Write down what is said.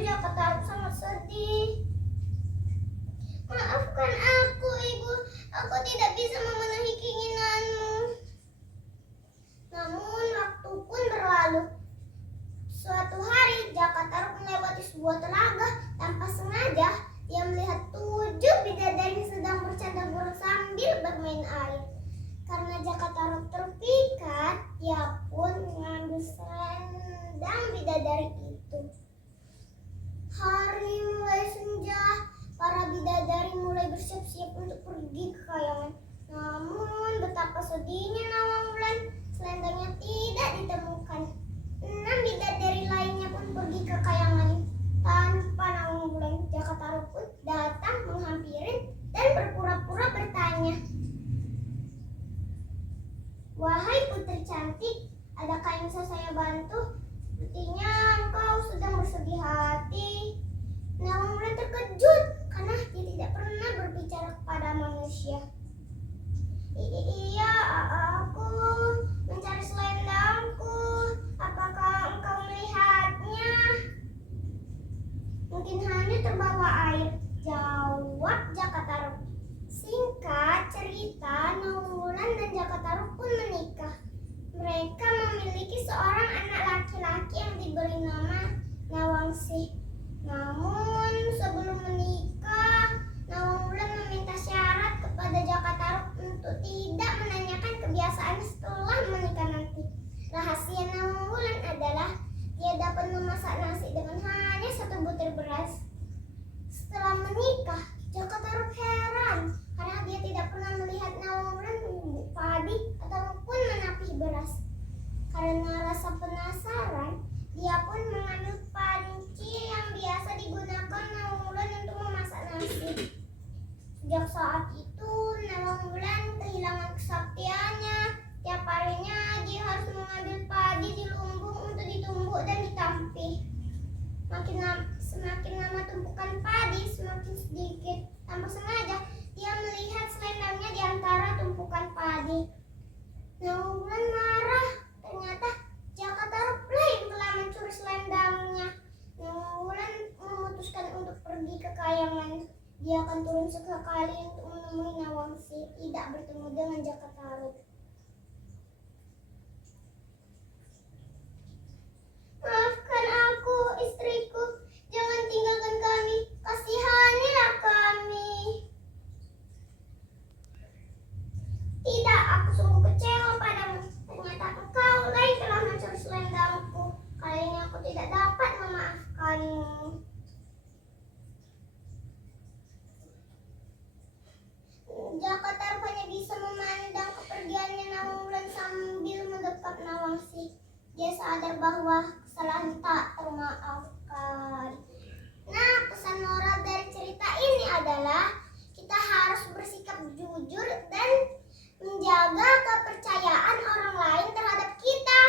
Jaka Tarub sangat sedih. Maafkan aku, Ibu. Aku tidak bisa memenuhi keinginanmu. Namun waktu pun berlalu. Suatu hari Jaka Tarub melewati sebuah telaga. Tanpa sengaja dia melihat 7 bidadari sedang bercanda burung sambil bermain air. Karena Jaka Tarub terpikat, dia pun mengambil selendang bidadari itu. Hari mulai senja, para bidadari mulai bersiap-siap untuk pergi ke kayangan. Namun betapa sedihnya Nawangwulan, selendangnya tidak ditemukan. 6 bidadari lainnya pun pergi ke kayangan. Tanpa Nawangwulan, Jaka Tarub pun datang menghampiri dan berpura-pura bertanya, "Wahai putri cantik, adakah yang bisa saya bantu? Sepertinya engkau sedang bersedih hati." Nawangwulan terkejut karena dia tidak pernah berbicara kepada manusia. "Iya, aku mencari selendangku. Apakah engkau melihatnya?" "Mungkin hanya terbawa air," jawab Jaka Tarub. Singkat cerita, Nawangwulan dan Jaka Tarub pun menikah. Mereka memiliki seorang anak laki-laki yang diberi nama Nawangsi. Namun sebelum menikah, Nawangwulan meminta syarat kepada Jaka Tarub untuk tidak menanyakan kebiasaannya setelah menikah nanti. Rahasia Nawangwulan adalah dia dapat memasak nasi dengan hanya 1 butir beras. Setelah menikah, Jaka Tarub heran karena dia tidak pernah melihat Nawangwulan mengumbuk padi ataupun menapih beras. Karena rasa penasaran, dia pun mengambil panci yang biasa digunakan Nawangwulan untuk memasak nasi. Sejak saat itu, Nawangwulan kehilangan kesaktiannya. Tiap harinya dia harus mengambil padi di lumbung untuk ditumbuk dan ditampih. Semakin lama tumpukan padi semakin sedikit. Tanpa sengaja, dia melihat selendangnya di antara tumpukan padi. Nawangwulan marah. Ternyata Jaka Tarub yang telah mencuri selendangnya. Nawangwulan memutuskan untuk pergi ke kayangan. Dia akan turun sekali untuk menemui Nawangsi, tidak bertemu dengan Jaka Tarub. "Maafkan aku, istriku. Jangan tinggalkan kami. Kasihanilah kami." "Tidak, aku sungguh kecewa padamu. Ternyata engkau yang telah mencuri selendangku. Kali ini aku tidak dapat memaafkanmu." Jaka Tarub hanya bisa memandang kepergiannya Nawangwulan sambil mendekap Nawangsi. Dia sadar bahwa kesalahan tak termaafkan. Nah, pesan moral dari cerita ini adalah kita harus bersikap jujur dan menjaga kepercayaan orang lain terhadap kita.